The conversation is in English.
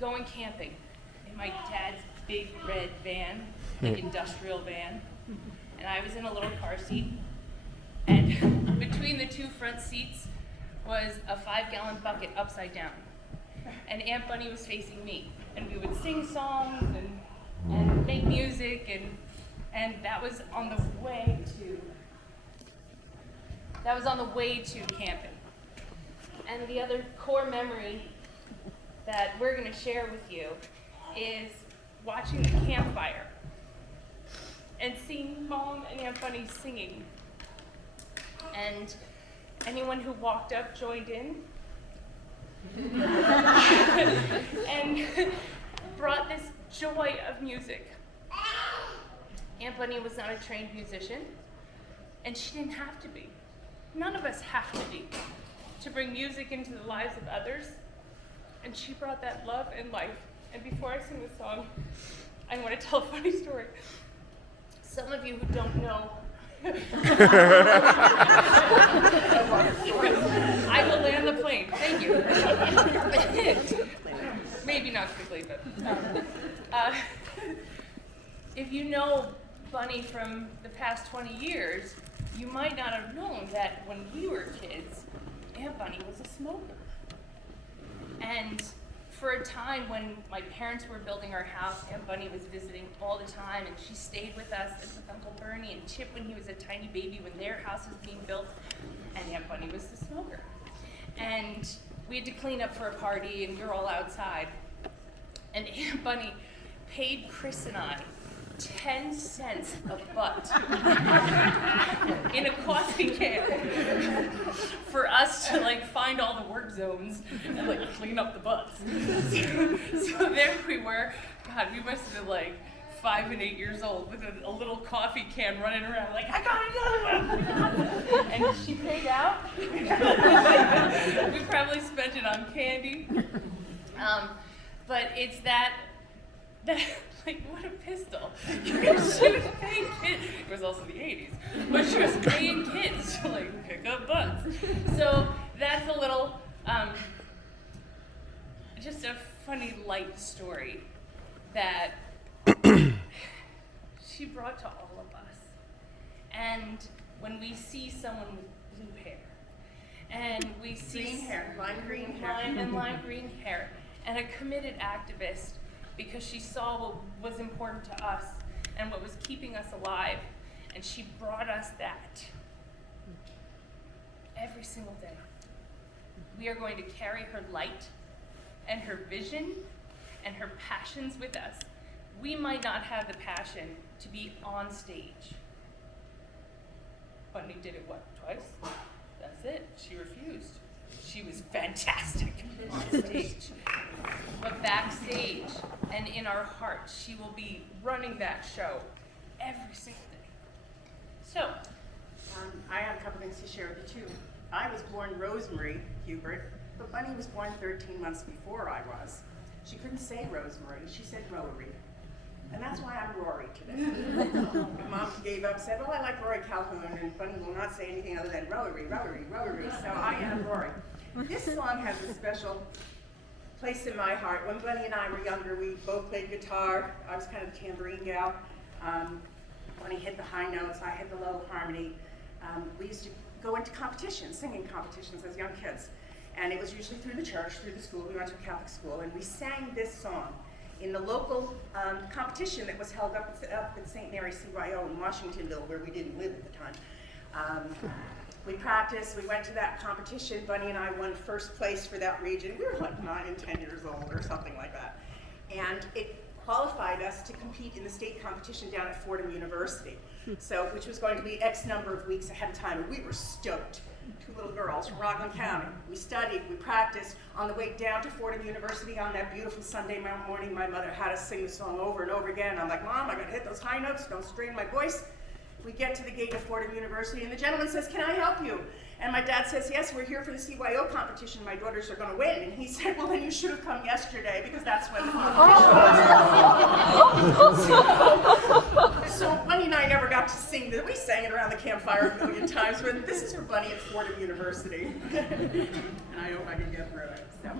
going camping in my dad's big red van, like industrial van, and I was in a little car seat, and between the two front seats was a 5-gallon bucket upside down, and Aunt Bunny was facing me, and we would sing songs and make music, and that was on the way to camping. And the other core memory that we're going to share with you is watching the campfire and seeing Mom and Aunt Bunny singing. And anyone who walked up joined in and brought this joy of music. Aunt Bunny was not a trained musician, and she didn't have to be. None of us have to be, to bring music into the lives of others. And she brought that love and life. And before I sing this song, I want to tell a funny story. Some of you who don't know, I will land the plane. Thank you. Maybe not quickly, but if you know Bunny from the past 20 years, you might not have known that when we were kids, Aunt Bunny was a smoker. And for a time when my parents were building our house, Aunt Bunny was visiting all the time, and she stayed with us and with Uncle Bernie and Chip when he was a tiny baby when their house was being built, and Aunt Bunny was the smoker. And we had to clean up for a party, and we were all outside. And Aunt Bunny paid Chris and I 10 cents a butt in a coffee can for us to find all the work zones and clean up the butts. So there we were. God, we must have been 5 and 8 years old with a little coffee can running around I got another one. And she paid out. We probably spent it on candy. But it's that what a pistol. She was paying kids. It was also the 80s. But she was paying kids to pick up butts. So that's a little, just a funny light story that she brought to all of us. And when we see someone with blue hair, and we see lime green hair, and a committed activist, because she saw what was important to us and what was keeping us alive, and she brought us that every single day. We are going to carry her light and her vision and her passions with us. We might not have the passion to be on stage. Bunny did it, twice? That's it. She refused. She was fantastic on stage. But backstage and in our hearts, she will be running that show every single day. So, I have a couple things to share with you too. I was born Rosemary Hubert, but Bunny was born 13 months before I was. She couldn't say Rosemary, she said Rory. And that's why I'm Rory today. Mom gave up, said, I like Rory Calhoun, and Bunny will not say anything other than Rory, Rory, Rory. So I am Rory. This song has a special place in my heart. When Bunny and I were younger, we both played guitar. I was kind of the tambourine gal. Bunny hit the high notes, I hit the low harmony. We used to go into competitions, singing competitions as young kids. And it was usually through the church, through the school. We went to a Catholic school, and we sang this song in the local competition that was held up at St. Mary's CYO in Washingtonville, where we didn't live at the time. We practiced, we went to that competition. Bunny and I won first place for that region. We were 9 and 10 years old or something like that. And it qualified us to compete in the state competition down at Fordham University, which was going to be X number of weeks ahead of time, and we were stoked. 2 little girls from Rockland County. We studied, we practiced. On the way down to Fordham University on that beautiful Sunday morning, my mother had us sing the song over and over again. I'm like, Mom, I gotta hit those high notes, don't strain my voice. We get to the gate of Fordham University, and the gentleman says, can I help you? And my dad says, yes, we're here for the CYO competition. My daughters are gonna win. And he said, well, then you should have come yesterday, because that's when the competition was. So Bunny and I never got to sing. We sang it around the campfire a million times, but this is for Bunny at Fordham University. And I hope I can get through it. So.